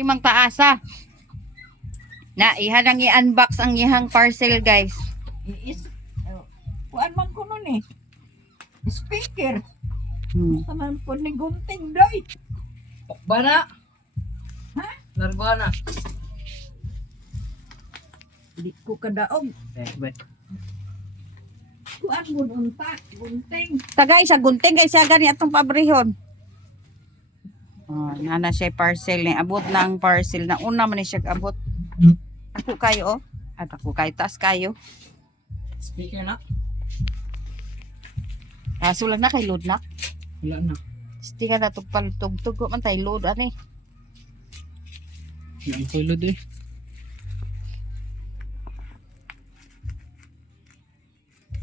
Imang taasa. Na iha nang i-unbox ang ihang parcel, guys. Kuan man ko nun eh. Speaker. Hmm. Tanan po ni gunting day. Bana. Ha? Narbana. Di ko kadaog. Bet. Kuan mo unta. Gunting. Tagay sa gunting kay siya gani atong pabrihon. Oh, nana siya parcel ni abot na ang parcel na una man ni siya abot. Ako kayo oh. At ako kayo taas kayo. Speaker na. Kaso lang na kay load na. Wala na. Sti ka na tugpal-tugtug man tay load ani. Yung kulod eh.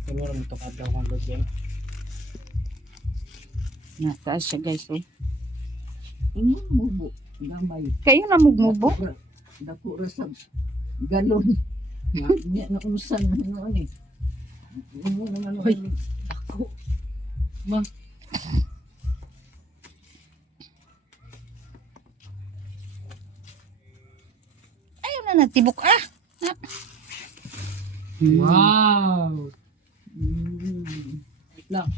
Kamera mo to kada kong load yan. Na taas siya guys oh. Ingon mo bu. Gamay. Kayo na mugmubo. Dako ra sa galon. Nya na unsan noon eh. Ingon naman Hoy. Ako. Ma. Ayaw na natibok ah. Wow. Wait lang.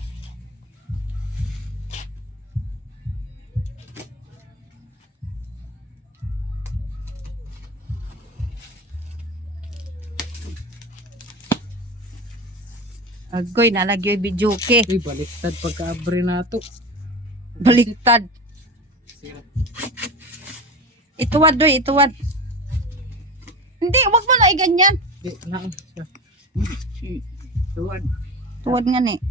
Agoy nalagyoy bijuke. Uy, baliktad pagka-abre na to. Baliktad. Ituwad doy, ituwad. Hindi, wag mo na iganyan. Di, na. tuwan. Tuwad nga ni.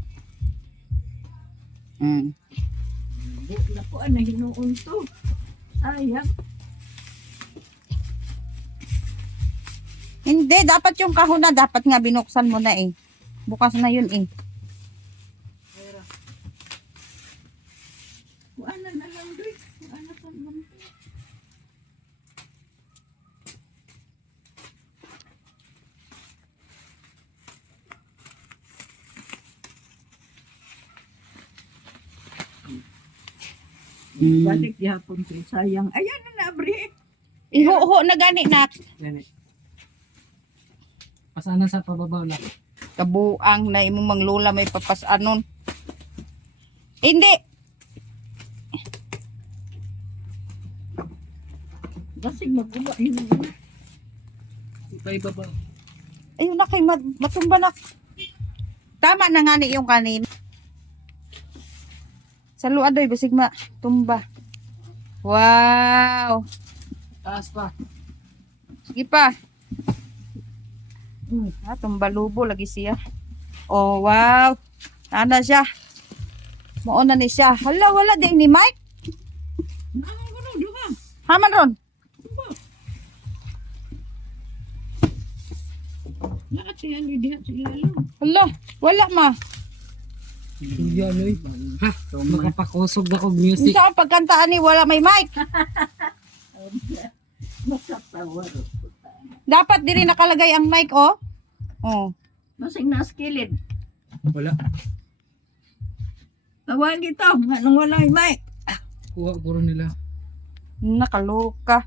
Bu na ko ana hinuon to. Sayang. Hindi, dapat yung kahon na, dapat nga binuksan mo na eh. Bukas na yun eh. Kuan na lang doy. Kuan na pang gunting. Balik gihapon kay sayang. Ayan na nabri. Iho-ho na gani na. Yan eh. Pasana sa pababaw lang. Kabuang na imong manglula may papasanon. Hindi. Basig magkuha hinuon. Ipay babaw. Ayun na kay matumba na. Tama na nga ni yung kanin. Sa luad doy basig matumba. Wow. Taas pa. Sige pa. Tumba lubo lagi siya. Oh, wow. Nana siya. Mauna ni siya. Hala, wala din ni Mike. Ano ko no duha. Haman ron. Lahat yan diha sa ilalim. Hala, wala ma. Hindi ano eh. Ha? Makapakusog na kong music. Isa ang pagkantaan ni wala may mic. Makatawa ro. Dapat diri nakalagay ang mic oh. Oh. Masing naskilid. Wala. Tawag ito. Anong wala yung mic? Kuha puro nila. Nakaloka.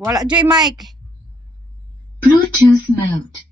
Wala joy mic. Bluetooth mode.